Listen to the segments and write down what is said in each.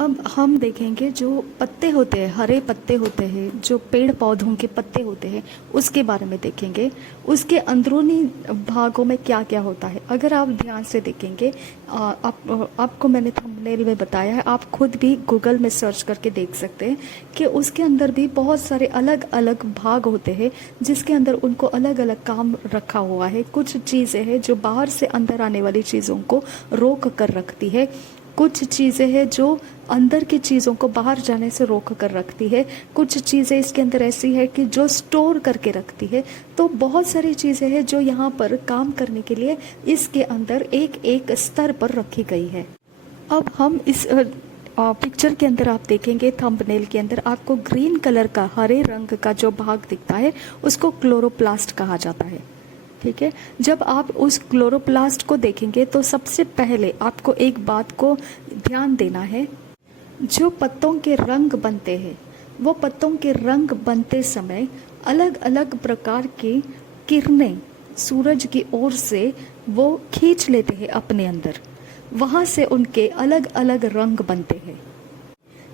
अब हम देखेंगे जो पत्ते होते हैं, हरे पत्ते होते हैं, जो पेड़ पौधों के पत्ते होते हैं, उसके बारे में देखेंगे। उसके अंदरूनी भागों में क्या क्या होता है। अगर आप ध्यान से देखेंगे, आपको मैंने थंबनेल में बताया है, आप खुद भी गूगल में सर्च करके देख सकते हैं कि उसके अंदर भी बहुत सारे अलग अलग भाग होते हैं, जिसके अंदर उनको अलग अलग काम रखा हुआ है। कुछ चीज़ें हैं जो बाहर से अंदर आने वाली चीज़ों को रोक कर रखती है, कुछ चीज़ें हैं जो अंदर की चीज़ों को बाहर जाने से रोक कर रखती है, कुछ चीज़ें इसके अंदर ऐसी है कि जो स्टोर करके रखती है। तो बहुत सारी चीज़ें हैं जो यहाँ पर काम करने के लिए इसके अंदर एक एक स्तर पर रखी गई है। अब हम इस पिक्चर के अंदर आप देखेंगे, थंबनेल के अंदर आपको ग्रीन कलर का, हरे रंग का जो भाग दिखता है उसको क्लोरोप्लास्ट कहा जाता है। ठीक है, जब आप उस क्लोरोप्लास्ट को देखेंगे तो सबसे पहले आपको एक बात को ध्यान देना है। जो पत्तों के रंग बनते हैं, वो पत्तों के रंग बनते समय अलग अलग प्रकार की किरणें सूरज की ओर से वो खींच लेते हैं अपने अंदर, वहाँ से उनके अलग अलग रंग बनते हैं।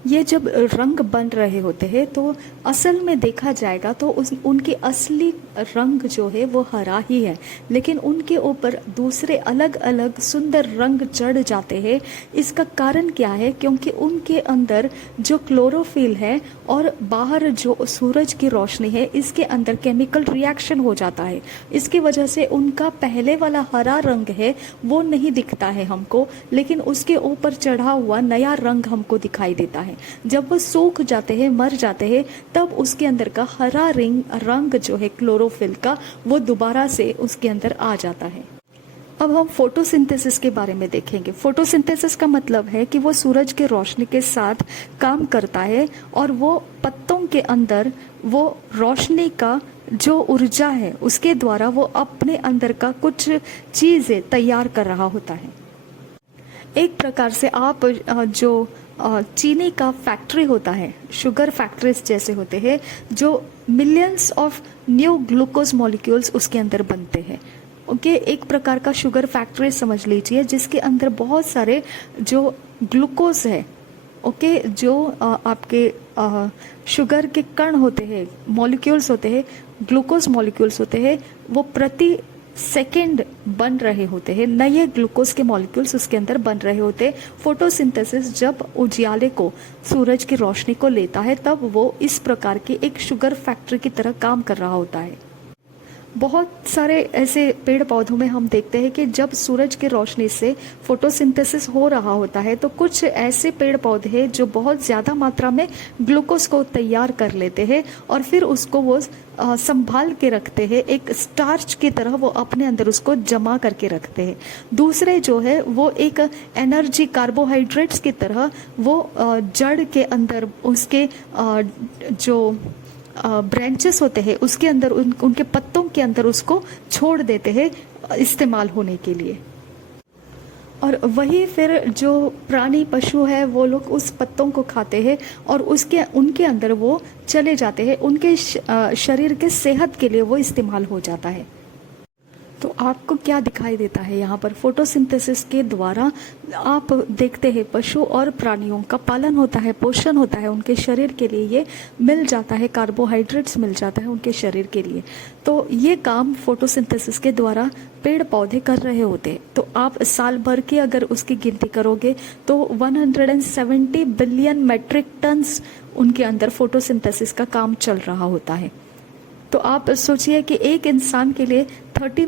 ये जब रंग बन रहे होते हैं तो असल में देखा जाएगा तो उनके असली रंग जो है वो हरा ही है, लेकिन उनके ऊपर दूसरे अलग अलग सुंदर रंग चढ़ जाते हैं। इसका कारण क्या है? क्योंकि उनके अंदर जो क्लोरोफिल है और बाहर जो सूरज की रोशनी है, इसके अंदर केमिकल रिएक्शन हो जाता है। इसकी वजह से उनका पहले वाला हरा रंग है वो नहीं दिखता है हमको, लेकिन उसके ऊपर चढ़ा हुआ नया रंग हमको दिखाई देता है। जब वो सूख जाते हैं, मर जाते हैं, तब उसके अंदर का हरा रंग जो है क्लोरोफिल का, वो दोबारा से उसके अंदर आ जाता है। अब हम फोटोसिंथेसिस के बारे में देखेंगे। फोटोसिंथेसिस का मतलब है कि वो सूरज के रोशनी के साथ काम करता है और वो पत्तों के अंदर वो रोशनी का जो ऊर्जा है उसके द्वारा वो अपने अंदर का कुछ चीजें तैयार कर रहा होता है। एक प्रकार से आप जो चीनी का फैक्ट्री होता है, शुगर फैक्ट्रीज जैसे होते हैं, जो millions of new glucose molecules उसके अंदर बनते हैं। ओके, एक प्रकार का शुगर फैक्ट्री समझ लीजिए, जिसके अंदर बहुत सारे जो ग्लूकोज है, ओके, जो आपके शुगर के कण होते हैं, मॉलिक्यूल्स होते हैं, ग्लूकोज मॉलिक्यूल्स होते हैं, वो प्रति सेकेंड बन रहे होते हैं। नए ग्लूकोज के मॉलिक्यूल्स उसके अंदर बन रहे होते हैं। फोटोसिंथेसिस जब उजियाले को, सूरज की रोशनी को लेता है, तब वो इस प्रकार की एक शुगर फैक्ट्री की तरह काम कर रहा होता है। बहुत सारे ऐसे पेड़ पौधों में हम देखते हैं कि जब सूरज की रोशनी से फोटोसिंथेसिस हो रहा होता है तो कुछ ऐसे पेड़ पौधे हैं जो बहुत ज़्यादा मात्रा में ग्लूकोज को तैयार कर लेते हैं और फिर उसको वो संभाल के रखते हैं, एक स्टार्च की तरह वो अपने अंदर उसको जमा करके रखते हैं। दूसरे जो है वो एक एनर्जी, कार्बोहाइड्रेट्स की तरह वो जड़ के अंदर उसके जो ब्रांचेस होते हैं उसके अंदर, उनके पत्तों के अंदर उसको छोड़ देते हैं इस्तेमाल होने के लिए। और वही फिर जो प्राणी पशु है वो लोग उस पत्तों को खाते हैं और उनके अंदर वो चले जाते हैं, उनके शरीर के सेहत के लिए वो इस्तेमाल हो जाता है। तो आपको क्या दिखाई देता है यहाँ पर? फोटोसिंथेसिस के द्वारा आप देखते हैं पशु और प्राणियों का पालन होता है, पोषण होता है, उनके शरीर के लिए ये मिल जाता है, कार्बोहाइड्रेट्स मिल जाता है उनके शरीर के लिए। तो ये काम फोटोसिंथेसिस के द्वारा पेड़ पौधे कर रहे होते हैं। तो आप साल भर की अगर उसकी गिनती करोगे तो 170 बिलियन मेट्रिक टन्स उनके अंदर फोटोसिंथेसिस का काम चल रहा होता है। तो आप सोचिए कि एक इंसान के लिए 30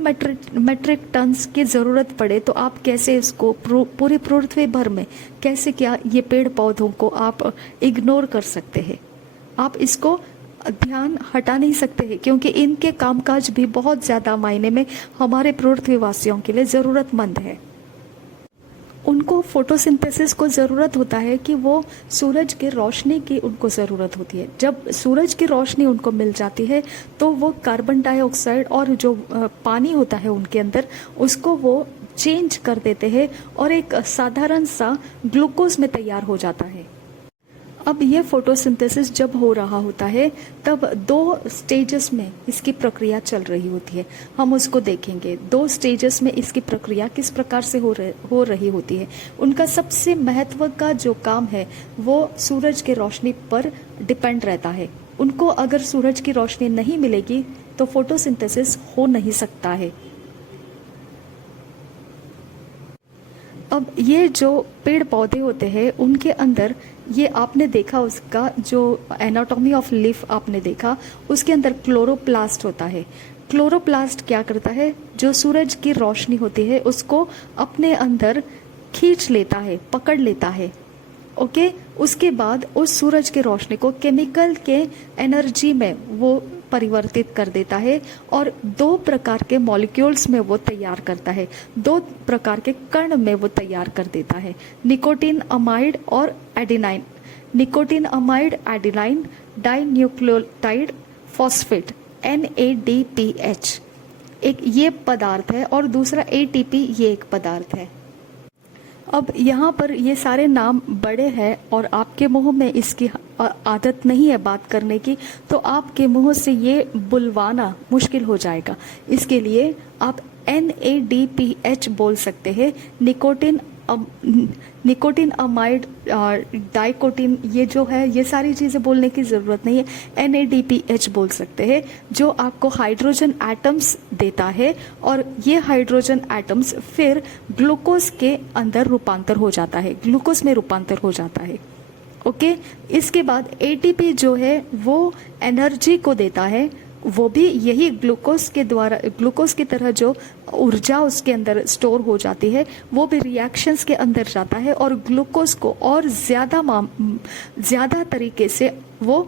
मेट्रिक टन्स की ज़रूरत पड़े तो आप कैसे इसको पूरी पृथ्वी भर में कैसे, क्या ये पेड़ पौधों को आप इग्नोर कर सकते हैं? आप इसको ध्यान हटा नहीं सकते हैं, क्योंकि इनके कामकाज भी बहुत ज़्यादा मायने में हमारे पृथ्वीवासियों के लिए ज़रूरतमंद है। उनको फोटोसिंथेसिस को ज़रूरत होता है कि वो सूरज की रोशनी की उनको ज़रूरत होती है। जब सूरज की रोशनी उनको मिल जाती है तो वो कार्बन डाइऑक्साइड और जो पानी होता है उनके अंदर, उसको वो चेंज कर देते हैं और एक साधारण सा ग्लूकोज में तैयार हो जाता है। अब ये फोटोसिंथेसिस जब हो रहा होता है तब 2 स्टेजेस में इसकी प्रक्रिया चल रही होती है। हम उसको देखेंगे 2 स्टेजेस में इसकी प्रक्रिया किस प्रकार से हो रही होती है। उनका सबसे महत्व का जो काम है वो सूरज की रोशनी पर डिपेंड रहता है। उनको अगर सूरज की रोशनी नहीं मिलेगी तो फोटोसिंथेसिस हो नहीं सकता है। अब ये जो पेड़ पौधे होते हैं उनके अंदर ये आपने देखा, उसका जो एनाटॉमी ऑफ लीफ आपने देखा, उसके अंदर क्लोरोप्लास्ट होता है। क्लोरोप्लास्ट क्या करता है, जो सूरज की रोशनी होती है उसको अपने अंदर खींच लेता है, पकड़ लेता है। ओके, उसके बाद उस सूरज की रोशनी को केमिकल के एनर्जी में वो परिवर्तित कर देता है और 2 प्रकार के मॉलिक्यूल्स में वो तैयार करता है, 2 प्रकार के कण में वो तैयार कर देता है, निकोटीन अमाइड और adenine. Nicotine amide adenine dinucleotide phosphate NADPH एक ये पदार्थ है और दूसरा ATP ये एक पदार्थ है। अब यहाँ पर ये सारे नाम बड़े हैं और आपके मुंह में इसकी आदत नहीं है बात करने की, तो आपके मुंह से ये बुलवाना मुश्किल हो जाएगा। इसके लिए आप NADPH बोल सकते हैं। निकोटीन अमाइड डाइकोटीन, ये जो है ये सारी चीज़ें बोलने की ज़रूरत नहीं है। NADPH बोल सकते हैं, जो आपको हाइड्रोजन एटम्स देता है और ये हाइड्रोजन एटम्स फिर ग्लूकोज के अंदर रूपांतर हो जाता है, ग्लूकोज में रूपांतर हो जाता है। ओके, इसके बाद ATP जो है वो एनर्जी को देता है, वो भी यही ग्लूकोज के द्वारा, ग्लूकोज की तरह जो ऊर्जा उसके अंदर स्टोर हो जाती है वो भी रिएक्शंस के अंदर जाता है और ग्लूकोज को और ज़्यादा तरीके से वो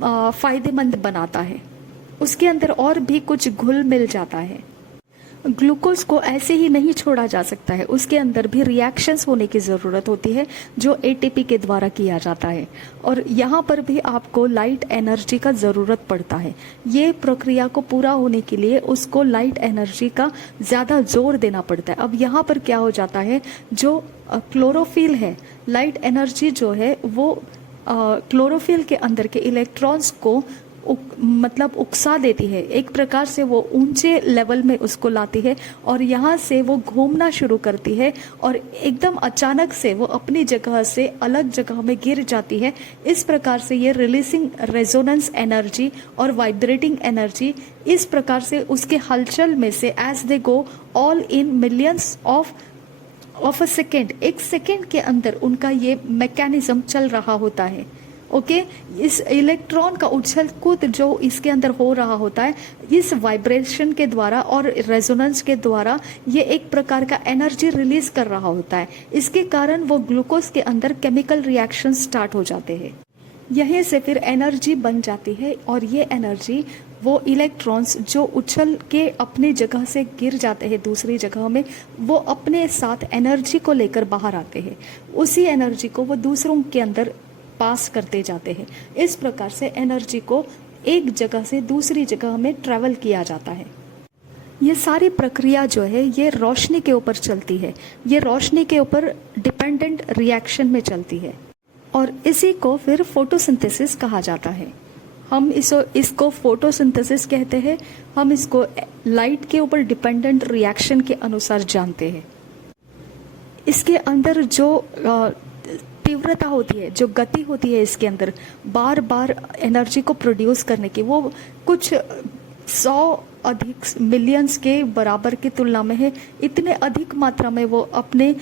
फायदेमंद बनाता है। उसके अंदर और भी कुछ घुल मिल जाता है। ग्लूकोज को ऐसे ही नहीं छोड़ा जा सकता है, उसके अंदर भी रिएक्शंस होने की ज़रूरत होती है जो ATP के द्वारा किया जाता है और यहाँ पर भी आपको लाइट एनर्जी का ज़रूरत पड़ता है। ये प्रक्रिया को पूरा होने के लिए उसको लाइट एनर्जी का ज़्यादा जोर देना पड़ता है। अब यहाँ पर क्या हो जाता है, जो क्लोरोफिल है, लाइट एनर्जी जो है वो क्लोरोफिल के अंदर के इलेक्ट्रॉन्स को मतलब उकसा देती है, एक प्रकार से वो ऊंचे लेवल में उसको लाती है और यहाँ से वो घूमना शुरू करती है और एकदम अचानक से वो अपनी जगह से अलग जगह में गिर जाती है। इस प्रकार से ये रिलीजिंग रेजोनेंस एनर्जी और वाइब्रेटिंग एनर्जी, इस प्रकार से उसके हलचल में से as they go all in millions of a second, एक सेकेंड के अंदर उनका ये मैकेनिज्म चल रहा होता है। ओके, इस इलेक्ट्रॉन का उछल कूद जो इसके अंदर हो रहा होता है, इस वाइब्रेशन के द्वारा और रेजोनेंस के द्वारा ये एक प्रकार का एनर्जी रिलीज कर रहा होता है। इसके कारण वो ग्लूकोज के अंदर केमिकल रिएक्शन स्टार्ट हो जाते हैं। यहीं से फिर एनर्जी बन जाती है और ये एनर्जी वो इलेक्ट्रॉन्स जो उछल के अपनी जगह से गिर जाते हैं दूसरी जगह में, वो अपने साथ एनर्जी को लेकर बाहर आते हैं। उसी एनर्जी को वो दूसरों के अंदर पास करते जाते हैं। इस प्रकार से एनर्जी को एक जगह से दूसरी जगह में ट्रैवल किया जाता है। ये सारी प्रक्रिया जो है ये रोशनी के ऊपर चलती है, ये रोशनी के ऊपर डिपेंडेंट रिएक्शन में चलती है और इसी को फिर फोटोसिंथेसिस कहा जाता है। हम इसको फोटोसिंथेसिस कहते हैं। हम इसको लाइट के ऊपर डिपेंडेंट रिएक्शन के अनुसार जानते हैं। इसके अंदर जो तीव्रता होती है, जो गति होती है इसके अंदर बार बार एनर्जी को प्रोड्यूस करने की, वो कुछ 100 अधिक मिलियंस के बराबर की तुलना में है। इतने अधिक मात्रा में वो अपने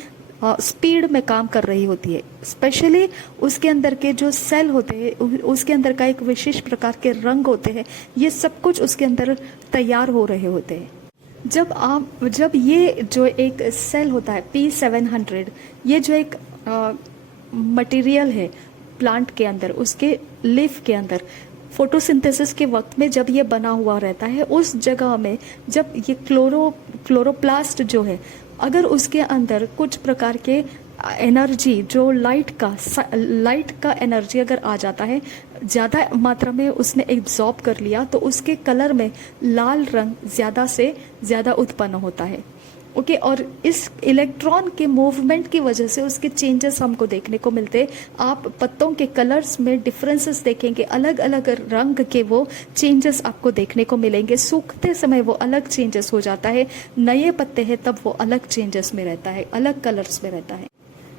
स्पीड में काम कर रही होती है। स्पेशली उसके अंदर के जो सेल होते हैं, उसके अंदर का एक विशेष प्रकार के रंग होते हैं, ये सब कुछ उसके अंदर तैयार हो रहे होते हैं। जब ये जो एक सेल होता है P700, ये जो एक मटेरियल है प्लांट के अंदर, उसके लीफ के अंदर फोटोसिंथेसिस के वक्त में जब ये बना हुआ रहता है, उस जगह में जब ये क्लोरोप्लास्ट जो है, अगर उसके अंदर कुछ प्रकार के एनर्जी जो लाइट का एनर्जी अगर आ जाता है, ज़्यादा मात्रा में उसने एब्जॉर्ब कर लिया, तो उसके कलर में लाल रंग ज़्यादा से ज़्यादा उत्पन्न होता है। ओके। और इस इलेक्ट्रॉन के मूवमेंट की वजह से उसके चेंजेस हमको देखने को मिलते हैं। आप पत्तों के कलर्स में डिफरेंसेस देखेंगे, अलग अलग रंग के वो चेंजेस आपको देखने को मिलेंगे। सूखते समय वो अलग चेंजेस हो जाता है, नए पत्ते हैं तब वो अलग चेंजेस में रहता है, अलग कलर्स में रहता है।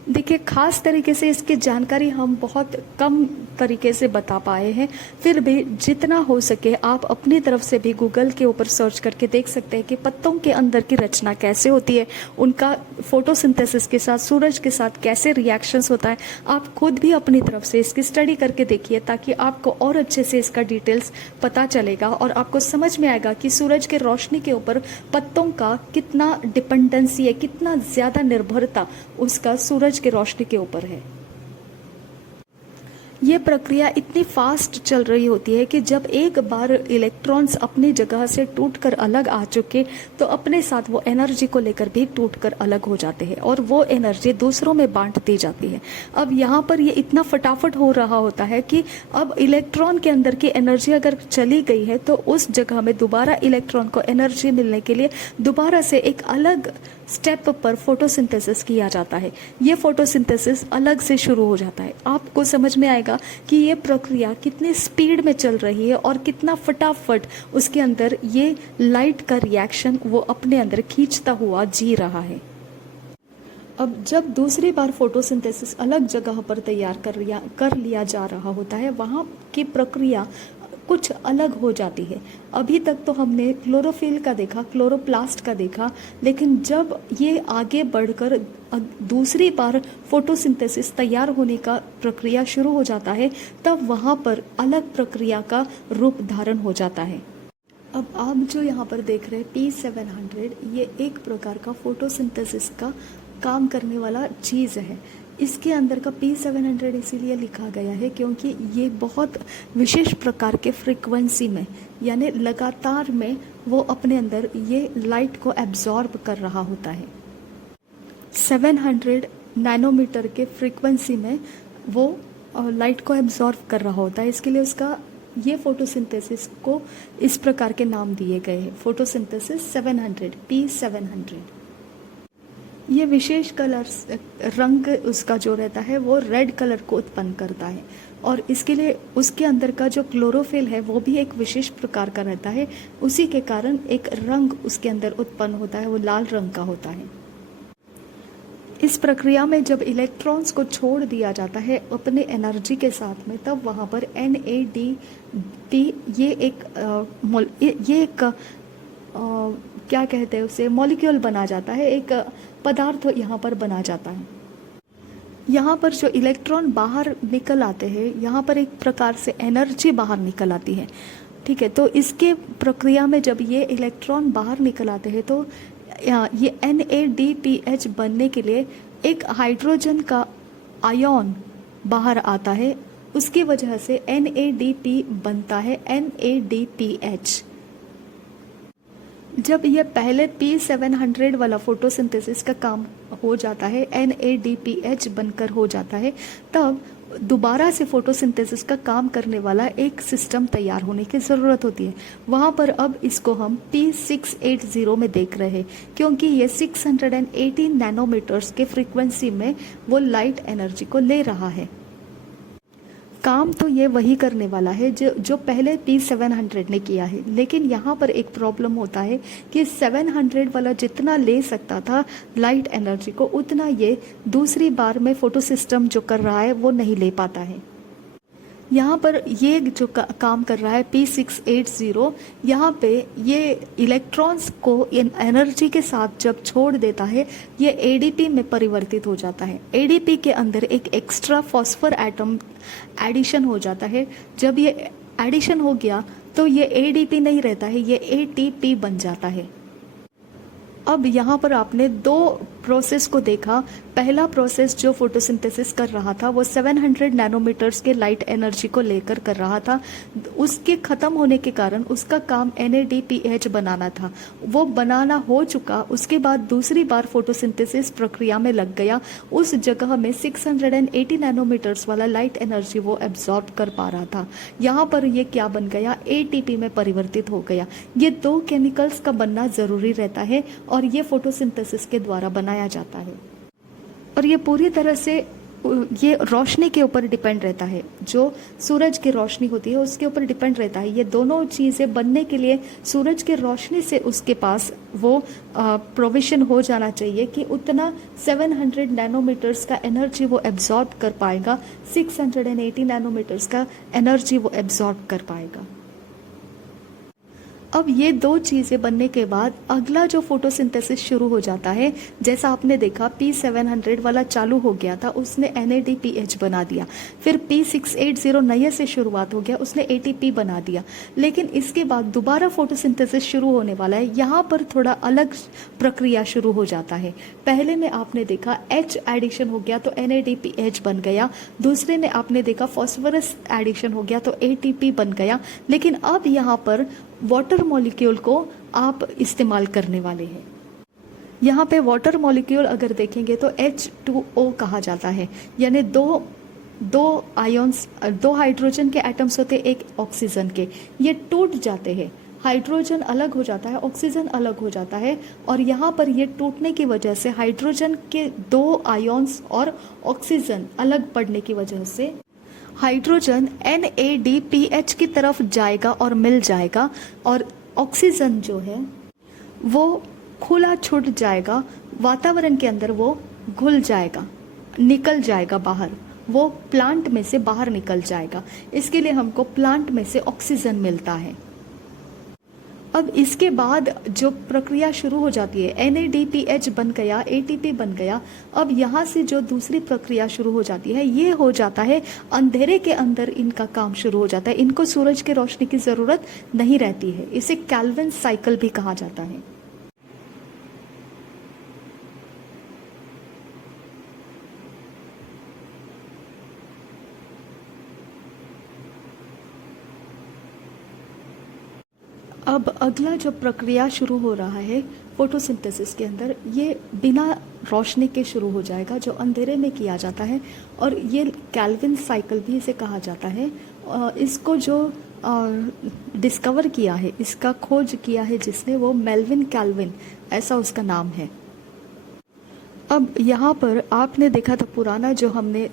देखिए, खास तरीके से इसकी जानकारी हम बहुत कम तरीके से बता पाए हैं, फिर भी जितना हो सके आप अपनी तरफ से भी गूगल के ऊपर सर्च करके देख सकते हैं कि पत्तों के अंदर की रचना कैसे होती है, उनका फोटोसिंथेसिस के साथ, सूरज के साथ कैसे रिएक्शंस होता है। आप खुद भी अपनी तरफ से इसकी स्टडी करके देखिए, ताकि आपको और अच्छे से इसका डिटेल्स पता चलेगा और आपको समझ में आएगा कि सूरज के रोशनी के ऊपर पत्तों का कितना डिपेंडेंसी है, कितना ज़्यादा निर्भरता उसका सूरज के रोशनी के ऊपर है। ये प्रक्रिया इतनी फास्ट चल रही होती है कि जब एक बार इलेक्ट्रॉन्स अपनी जगह से टूटकर अलग आ चुके तो अपने साथ वो एनर्जी को लेकर भी टूटकर अलग हो जाते हैं और वो एनर्जी दूसरों में बांट दी जाती है। अब यहाँ पर ये इतना फटाफट हो रहा होता है कि अब इलेक्ट्रॉन के अंदर की एनर्जी अगर चली गई है तो उस जगह में दोबारा इलेक्ट्रॉन को एनर्जी मिलने के लिए दोबारा से एक अलग स्टेप पर फोटोसिंथेसिस किया जाता है। ये फोटोसिंथेसिस अलग से शुरू हो जाता है। आपको समझ में आएगा कि ये प्रक्रिया कितनी स्पीड में चल रही है और कितना फटाफट उसके अंदर ये लाइट का रिएक्शन वो अपने अंदर खींचता हुआ जी रहा है। अब जब दूसरी बार फोटोसिंथेसिस अलग जगह पर तैयार कर लिया जा रहा होता है, वहाँ की प्रक्रिया कुछ अलग हो जाती है। अभी तक तो हमने क्लोरोफिल का देखा, क्लोरोप्लास्ट का देखा, लेकिन जब ये आगे बढ़कर दूसरी बार फोटोसिंथेसिस तैयार होने का प्रक्रिया शुरू हो जाता है, तब वहाँ पर अलग प्रक्रिया का रूप धारण हो जाता है। अब आप जो यहाँ पर देख रहे हैं P700, ये एक प्रकार का फोटोसिंथेसिस का काम करने वाला चीज़ है। इसके अंदर का P700 इसीलिए लिखा गया है क्योंकि ये बहुत विशेष प्रकार के फ्रीक्वेंसी में, यानी लगातार में वो अपने अंदर ये लाइट को एब्जॉर्ब कर रहा होता है। 700 नैनोमीटर के फ्रीक्वेंसी में वो लाइट को एब्जॉर्ब कर रहा होता है। इसके लिए उसका ये फोटोसिंथेसिस को इस प्रकार के नाम दिए गए हैं, फोटोसिंथेसिस 700, P700। ये विशेष कलर्स रंग उसका जो रहता है वो रेड कलर को उत्पन्न करता है और इसके लिए उसके अंदर का जो क्लोरोफिल है वो भी एक विशेष प्रकार का रहता है। उसी के कारण एक रंग उसके अंदर उत्पन्न होता है, वो लाल रंग का होता है। इस प्रक्रिया में जब इलेक्ट्रॉन्स को छोड़ दिया जाता है अपने एनर्जी के साथ में, तब वहाँ पर NADP ये एक क्या कहते हैं उसे, मॉलिक्यूल बना जाता है, एक पदार्थ यहाँ पर बना जाता है। यहाँ पर जो इलेक्ट्रॉन बाहर निकल आते हैं, यहाँ पर एक प्रकार से एनर्जी बाहर निकल आती है। ठीक है, तो इसके प्रक्रिया में जब ये इलेक्ट्रॉन बाहर निकल आते हैं तो ये NADPH बनने के लिए एक हाइड्रोजन का आयन बाहर आता है, उसकी वजह से NADP बनता है NADPH। जब ये पहले P700 वाला फोटोसिंथेसिस का काम हो जाता है, NADPH बनकर हो जाता है, तब दोबारा से फोटोसिंथेसिस का काम करने वाला एक सिस्टम तैयार होने की ज़रूरत होती है। वहाँ पर अब इसको हम P680 में देख रहे हैं क्योंकि ये 680 नैनोमीटर्स के फ्रीक्वेंसी में वो लाइट एनर्जी को ले रहा है। काम तो ये वही करने वाला है जो पहले P700 ने किया है, लेकिन यहाँ पर एक प्रॉब्लम होता है कि 700 वाला जितना ले सकता था लाइट एनर्जी को, उतना ये दूसरी बार में फोटो सिस्टम जो कर रहा है वो नहीं ले पाता है। यहाँ पर ये जो काम कर रहा है P680, यहाँ पे ये इलेक्ट्रॉन्स को एनर्जी के साथ जब छोड़ देता है, ये ADP में परिवर्तित हो जाता है। ADP के अंदर एक एक्स्ट्रा फॉस्फर एटम एडिशन हो जाता है। जब ये एडिशन हो गया तो ये ADP नहीं रहता है, ये ATP बन जाता है। अब यहाँ पर आपने दो प्रोसेस को देखा, पहला प्रोसेस जो फोटोसिंथेसिस कर रहा था वो 700 नैनोमीटर्स के लाइट एनर्जी को लेकर कर रहा था। उसके खत्म होने के कारण उसका काम NADPH बनाना था, वो बनाना हो चुका। उसके बाद दूसरी बार फोटोसिंथेसिस प्रक्रिया में लग गया, उस जगह में 680 नैनोमीटर्स वाला लाइट एनर्जी वो एब्जॉर्ब कर पा रहा था। यहाँ पर ये क्या बन गया, ATP में परिवर्तित हो गया। ये दो केमिकल्स का बनना जरूरी रहता है और ये फोटोसिंथेसिस के द्वारा बनाया जाता है। और ये पूरी तरह से ये रोशनी के ऊपर डिपेंड रहता है, जो सूरज की रोशनी होती है उसके ऊपर डिपेंड रहता है। ये दोनों चीज़ें बनने के लिए सूरज की रोशनी से उसके पास वो प्रोविजन हो जाना चाहिए कि उतना 700 नैनोमीटर्स का एनर्जी वो एब्जॉर्ब कर पाएगा, 680 नैनोमीटर्स का एनर्जी वो एब्जॉर्ब कर पाएगा। अब ये दो चीज़ें बनने के बाद अगला जो फोटोसिंथेसिस शुरू हो जाता है, जैसा आपने देखा P700 वाला चालू हो गया था, उसने NADPH बना दिया। फिर P680 नए से शुरुआत हो गया, उसने ATP बना दिया। लेकिन इसके बाद दोबारा फोटोसिंथेसिस शुरू होने वाला है, यहाँ पर थोड़ा अलग प्रक्रिया शुरू हो जाता है। पहले में आपने देखा H एडिशन हो गया तो NADPH बन गया, दूसरे में आपने देखा फॉस्फोरस एडिशन हो गया तो ATP बन गया। लेकिन अब यहाँ पर वाटर मॉलिक्यूल को आप इस्तेमाल करने वाले हैं। यहाँ पे वाटर मॉलिक्यूल अगर देखेंगे तो H2O कहा जाता है, यानी दो आयंस, दो हाइड्रोजन के एटम्स होते हैं एक ऑक्सीजन के, ये टूट जाते हैं, हाइड्रोजन अलग हो जाता है, ऑक्सीजन अलग हो जाता है। और यहाँ पर ये टूटने की वजह से हाइड्रोजन के दो आयंस और ऑक्सीजन अलग पड़ने की वजह से हाइड्रोजन NADPH की तरफ जाएगा और मिल जाएगा, और ऑक्सीजन जो है वो खुला छूट जाएगा, वातावरण के अंदर वो घुल जाएगा, निकल जाएगा बाहर, वो प्लांट में से बाहर निकल जाएगा। इसके लिए हमको प्लांट में से ऑक्सीजन मिलता है। अब इसके बाद जो प्रक्रिया शुरू हो जाती है, NADPH बन गया, ATP बन गया। अब यहाँ से जो दूसरी प्रक्रिया शुरू हो जाती है, ये हो जाता है अंधेरे के अंदर इनका काम शुरू हो जाता है। इनको सूरज की रोशनी की ज़रूरत नहीं रहती है। इसे कैल्विन साइकिल भी कहा जाता है। अब अगला जो प्रक्रिया शुरू हो रहा है फोटोसिंथेसिस के अंदर, ये बिना रोशनी के शुरू हो जाएगा, जो अंधेरे में किया जाता है। और ये कैल्विन साइकिल भी इसे कहा जाता है। इसको जो डिस्कवर किया है, इसका खोज किया है जिसने, वो मेल्विन कैल्विन, ऐसा उसका नाम है। अब यहाँ पर आपने देखा था पुराना जो हमने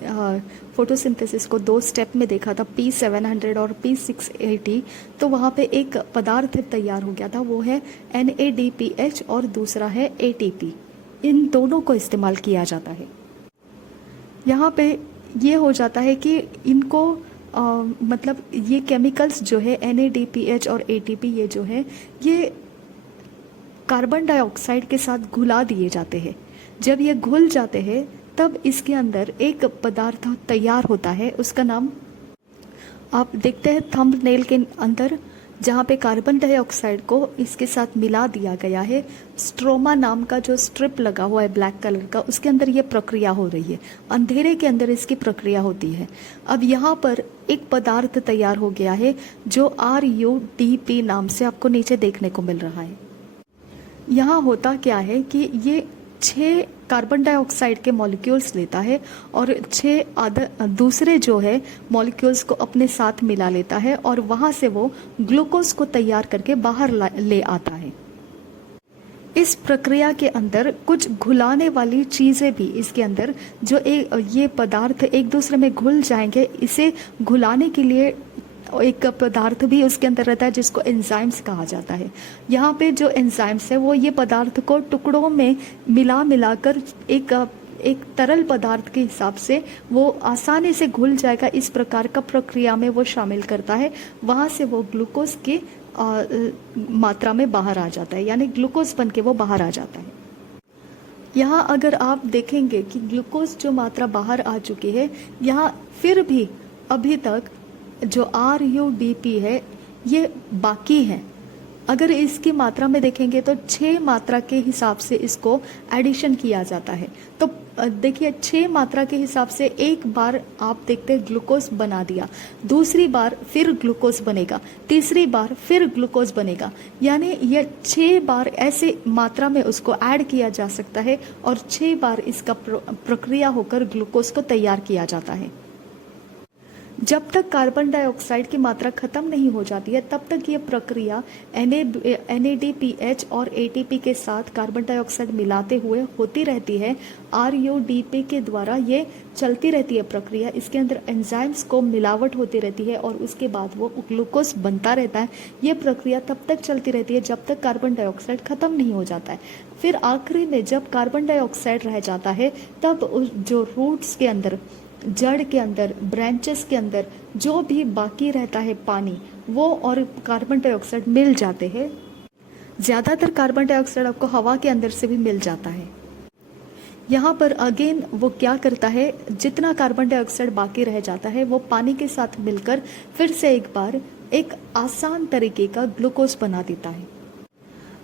फोटोसिंथेसिस को दो स्टेप में देखा था, P700 और P680, तो वहाँ पे एक पदार्थ तैयार हो गया था, वो है NADPH और दूसरा है ATP। इन दोनों को इस्तेमाल किया जाता है। यहाँ पे ये हो जाता है कि इनको मतलब ये केमिकल्स जो है NADPH और ATP, ये जो है ये कार्बन डाइऑक्साइड के साथ घुला दिए जाते हैं। जब ये घुल जाते हैं तब इसके अंदर एक पदार्थ तैयार होता है, उसका नाम आप देखते हैं थंबनेल के अंदर, जहाँ पे कार्बन डाइऑक्साइड को इसके साथ मिला दिया गया है। स्ट्रोमा नाम का जो स्ट्रिप लगा हुआ है ब्लैक कलर का, उसके अंदर ये प्रक्रिया हो रही है, अंधेरे के अंदर इसकी प्रक्रिया होती है। अब यहाँ पर एक पदार्थ तैयार हो गया है जो RUDP नाम से आपको नीचे देखने को मिल रहा है। यहाँ होता क्या है कि ये 6 कार्बन डाइऑक्साइड के मॉलिक्यूल्स लेता है और 6 दूसरे जो है मॉलिक्यूल्स को अपने साथ मिला लेता है, और वहाँ से वो ग्लूकोज को तैयार करके बाहर ले आता है। इस प्रक्रिया के अंदर कुछ घुलाने वाली चीज़ें भी इसके अंदर, जो ये पदार्थ एक दूसरे में घुल जाएंगे, इसे घुलाने के लिए एक पदार्थ भी उसके अंदर रहता है जिसको एंजाइम्स कहा जाता है। यहाँ पे जो एंजाइम्स है वो ये पदार्थ को टुकड़ों में मिलाकर एक तरल पदार्थ के हिसाब से वो आसानी से घुल जाएगा, इस प्रकार का प्रक्रिया में वो शामिल करता है। वहाँ से वो ग्लूकोज की मात्रा में बाहर आ जाता है, यानी ग्लूकोज बन के वो बाहर आ जाता है। यहाँ अगर आप देखेंगे कि ग्लूकोज जो मात्रा बाहर आ चुकी है, यहाँ फिर भी अभी तक जो RUDP है ये बाकी है। अगर इसकी मात्रा में देखेंगे तो 6 मात्रा के हिसाब से इसको एडिशन किया जाता है। तो देखिए 6 मात्रा के हिसाब से एक बार आप देखते हैं ग्लूकोज बना दिया, दूसरी बार फिर ग्लूकोज बनेगा, तीसरी बार फिर ग्लूकोज बनेगा, यानी ये 6 बार ऐसे मात्रा में उसको ऐड किया जा सकता है और 6 बार इसका प्रक्रिया होकर ग्लूकोज को तैयार किया जाता है। जब तक कार्बन डाइऑक्साइड की मात्रा खत्म नहीं हो जाती है तब तक ये प्रक्रिया NADPH और ATP के साथ कार्बन डाइऑक्साइड मिलाते हुए होती रहती है। RUDP के द्वारा ये चलती रहती है प्रक्रिया। इसके अंदर एंजाइम्स को मिलावट होती रहती है और उसके बाद वो ग्लूकोज बनता रहता है। ये प्रक्रिया तब तक चलती रहती है जब तक कार्बन डाइऑक्साइड खत्म नहीं हो जाता है। फिर आखिरी में जब कार्बन डाइऑक्साइड रह जाता है तब जो रूट्स के अंदर, जड़ के अंदर, ब्रांचेस के अंदर जो भी बाकी रहता है पानी, वो और कार्बन डाइऑक्साइड मिल जाते हैं। ज़्यादातर कार्बन डाइऑक्साइड आपको हवा के अंदर से भी मिल जाता है। यहाँ पर अगेन वो क्या करता है, जितना कार्बन डाइऑक्साइड बाकी रह जाता है वो पानी के साथ मिलकर फिर से एक बार एक आसान तरीके का ग्लूकोज बना देता है।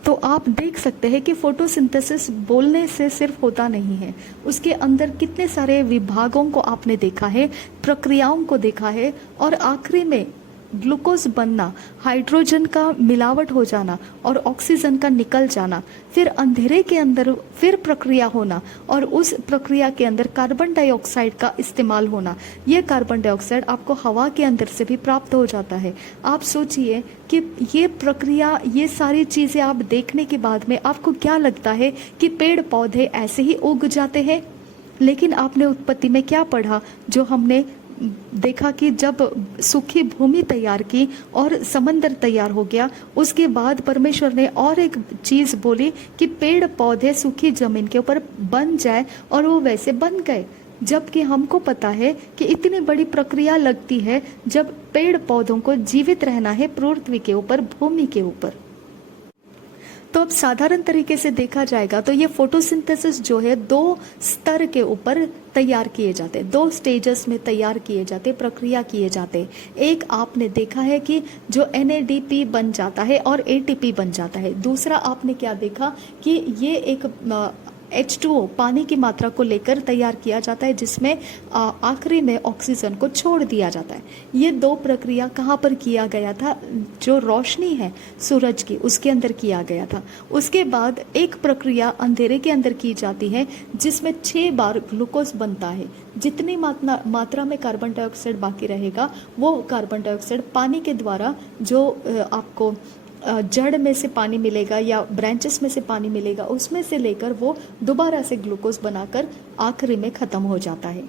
तो आप देख सकते हैं कि फोटोसिंथेसिस बोलने से सिर्फ होता नहीं है, उसके अंदर कितने सारे विभागों को आपने देखा है, प्रक्रियाओं को देखा है और आखिरी में ग्लूकोज बनना, हाइड्रोजन का मिलावट हो जाना और ऑक्सीजन का निकल जाना, फिर अंधेरे के अंदर फिर प्रक्रिया होना और उस प्रक्रिया के अंदर कार्बन डाइऑक्साइड का इस्तेमाल होना। ये कार्बन डाइऑक्साइड आपको हवा के अंदर से भी प्राप्त हो जाता है। आप सोचिए कि ये प्रक्रिया, ये सारी चीज़ें आप देखने के बाद में आपको क्या लगता है कि पेड़ पौधे ऐसे ही उग जाते हैं? लेकिन आपने उत्पत्ति में क्या पढ़ा, जो हमने देखा कि जब सूखी भूमि तैयार की और समंदर तैयार हो गया, उसके बाद परमेश्वर ने और एक चीज बोली कि पेड़ पौधे सूखी जमीन के ऊपर बन जाए और वो वैसे बन गए। जबकि हमको पता है कि इतनी बड़ी प्रक्रिया लगती है जब पेड़ पौधों को जीवित रहना है पृथ्वी के ऊपर, भूमि के ऊपर। तो अब साधारण तरीके से देखा जाएगा तो ये फोटोसिंथेसिस जो है 2 स्तर के ऊपर तैयार किए जाते हैं, 2 स्टेजेस में तैयार किए जाते, प्रक्रिया किए जाते। एक आपने देखा है कि जो NADP बन जाता है और ATP बन जाता है। दूसरा आपने क्या देखा कि ये एक H2O पानी की मात्रा को लेकर तैयार किया जाता है, जिसमें आखिरी में ऑक्सीजन को छोड़ दिया जाता है। ये 2 प्रक्रिया कहाँ पर किया गया था? जो रोशनी है सूरज की, उसके अंदर किया गया था। उसके बाद एक प्रक्रिया अंधेरे के अंदर की जाती है जिसमें 6 बार ग्लूकोज बनता है। जितनी मात्रा में कार्बन डाइऑक्साइड बाकी रहेगा वो कार्बन डाइऑक्साइड पानी के द्वारा जो आपको जड़ में से पानी मिलेगा या ब्रांचेस में से पानी मिलेगा, उसमें से लेकर वो दोबारा से ग्लूकोज बनाकर आखिरी में खत्म हो जाता है।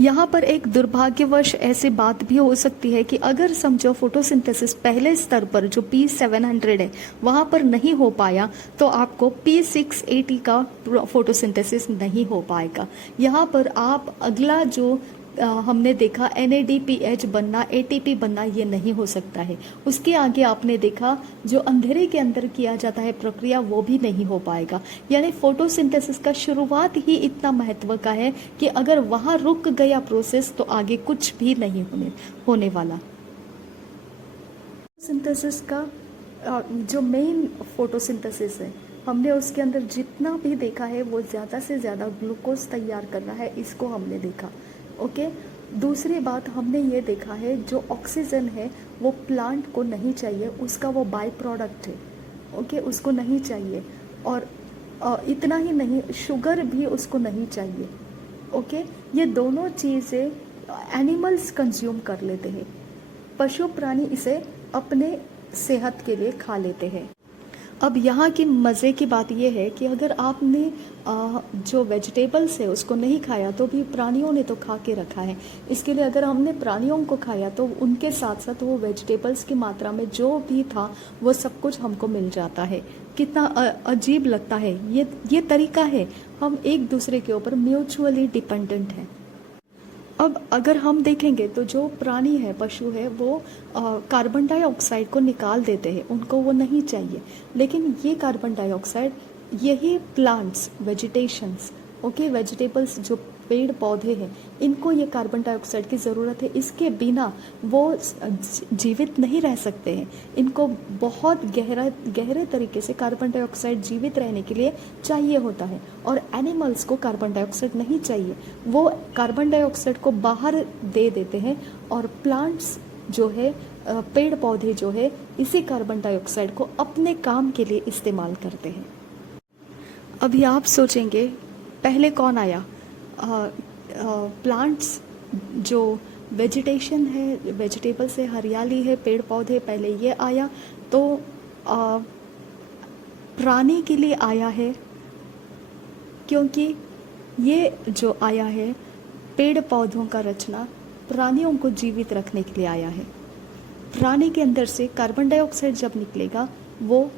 यहाँ पर एक दुर्भाग्यवश ऐसी बात भी हो सकती है कि अगर समझो फोटोसिंथेसिस पहले स्तर पर जो P700 है वहाँ पर नहीं हो पाया तो आपको P680 का फोटोसिंथेसिस नहीं हो पाएगा। यहाँ पर आप अगला जो हमने देखा NADPH बनना, ATP बनना, ये नहीं हो सकता है। उसके आगे आपने देखा जो अंधेरे के अंदर किया जाता है प्रक्रिया, वो भी नहीं हो पाएगा। यानी फोटोसिंथेसिस का शुरुआत ही इतना महत्व का है कि अगर वहाँ रुक गया प्रोसेस तो आगे कुछ भी नहीं होने वाला। सिंथेसिस का जो मेन फोटोसिंथेसिस है, हमने उसके अंदर जितना भी देखा है वो ज़्यादा से ज़्यादा ग्लूकोज तैयार करना है, इसको हमने देखा। ओके, दूसरी बात हमने ये देखा है जो ऑक्सीजन है वो प्लांट को नहीं चाहिए, उसका वो बाय प्रोडक्ट है। ओके, उसको नहीं चाहिए। और इतना ही नहीं, शुगर भी उसको नहीं चाहिए। ओके, ये दोनों चीज़ें एनिमल्स कंज्यूम कर लेते हैं, पशु प्राणी इसे अपने सेहत के लिए खा लेते हैं। अब यहाँ की मज़े की बात यह है कि अगर आपने जो वेजिटेबल्स है उसको नहीं खाया तो भी प्राणियों ने तो खा के रखा है। इसके लिए अगर हमने प्राणियों को खाया तो उनके साथ साथ वो वेजिटेबल्स की मात्रा में जो भी था वो सब कुछ हमको मिल जाता है। कितना अजीब लगता है। ये तरीका है, हम एक दूसरे के ऊपर म्यूचुअली डिपेंडेंट हैं। अब अगर हम देखेंगे तो जो प्राणी है, पशु है, वो कार्बन डाइऑक्साइड को निकाल देते हैं, उनको वो नहीं चाहिए। लेकिन ये कार्बन डाइऑक्साइड यही प्लांट्स, वेजिटेशंस, ओके, वेजिटेबल्स जो पेड़ पौधे हैं, इनको ये कार्बन डाइऑक्साइड की ज़रूरत है। इसके बिना वो जीवित नहीं रह सकते हैं। इनको बहुत गहरे तरीके से कार्बन डाइऑक्साइड जीवित रहने के लिए चाहिए होता है। और एनिमल्स को कार्बन डाइऑक्साइड नहीं चाहिए, वो कार्बन डाइऑक्साइड को बाहर दे देते हैं। और प्लांट्स जो है, पेड़ पौधे जो है, इसी कार्बन डाइऑक्साइड को अपने काम के लिए इस्तेमाल करते हैं। अभी आप सोचेंगे पहले कौन आया? प्लांट्स, जो वेजिटेशन है, वेजिटेबल्स है, हरियाली है, पेड़ पौधे, पहले ये आया तो प्राणी के लिए आया है, क्योंकि ये जो आया है पेड़ पौधों का रचना प्राणियों को जीवित रखने के लिए आया है। प्राणी के अंदर से कार्बन डाइऑक्साइड जब निकलेगा वो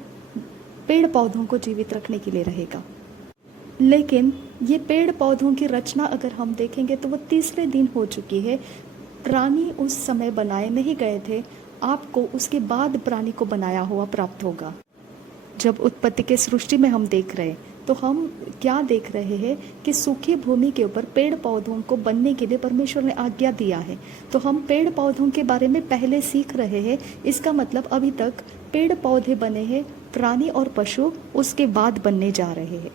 पेड़ पौधों को जीवित रखने के लिए रहेगा। लेकिन ये पेड़ पौधों की रचना अगर हम देखेंगे तो वो तीसरे दिन हो चुकी है। प्राणी उस समय बनाए नहीं गए थे, आपको उसके बाद प्राणी को बनाया हुआ प्राप्त होगा। जब उत्पत्ति के सृष्टि में हम देख रहे हैं तो हम क्या देख रहे हैं कि सूखी भूमि के ऊपर पेड़ पौधों को बनने के लिए परमेश्वर ने आज्ञा दिया है। तो हम पेड़ पौधों के बारे में पहले सीख रहे हैं। इसका मतलब अभी तक पेड़ पौधे बने हैं, प्राणी और पशु उसके बाद बनने जा रहे हैं।